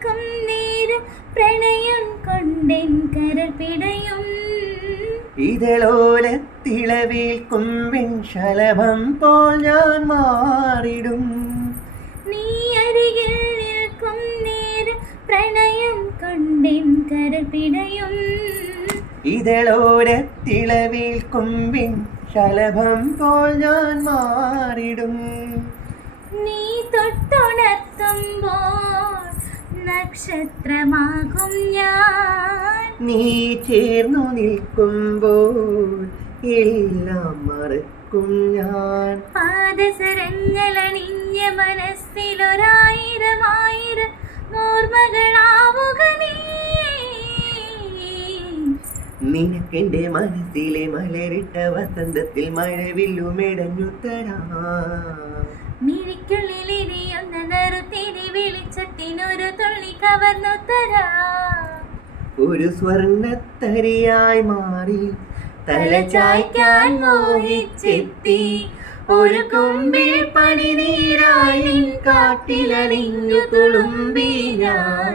നിൽക്കും നേരം പ്രണയം കൊണ്ടെൻ കരൾ പിടയും. ഇതളോലത്തിളവേൽക്കും വെൺശലഭം പോൽ ഞാൻ മാറിടും. നീ അരികിൽ നിൽക്കും നേരം പ്രണയം കൊണ്ടെൻ കരൾ പിടയും. ഇതളോലത്തിളവേൽക്കും വെൺശലഭം പോൽ ഞാൻ മാറിടും. നീ തൊട്ടുണർത്തുമ്പോൾ നക്ഷത്രമാകും ഞാൻ. നീ ചേർന്നു നിൽക്കുമ്പോൾ എല്ലാം മറക്കും ഞാൻ. പാദസരങ്ങളണിഞ്ഞ മനസ്സിലൊരായിരം ആയിരം ഓർമ്മകളാവുക നീ. നിനക്കെന്റെ മനസ്സിലെ മലരിട്ട വസന്തത്തിൽ മഴവില്ലുമെടഞ്ഞു തരാം. മിഴിക്കുള്ളിലിരിയുന്ന നറുത്തിരി വെളിച്ചത്തിനൊരു തുള്ളി കവർന്നു തരാം. ഒരു സ്വർണ്ണത്തരിയായി മാറി തലചായ്ക്കാൻ മോഹിച്ചെത്തി. ഒരു കൊമ്പിൽ പനിനീരായി കാട്ടിലണിഞ്ഞു തുളുമ്പി ഞാൻ.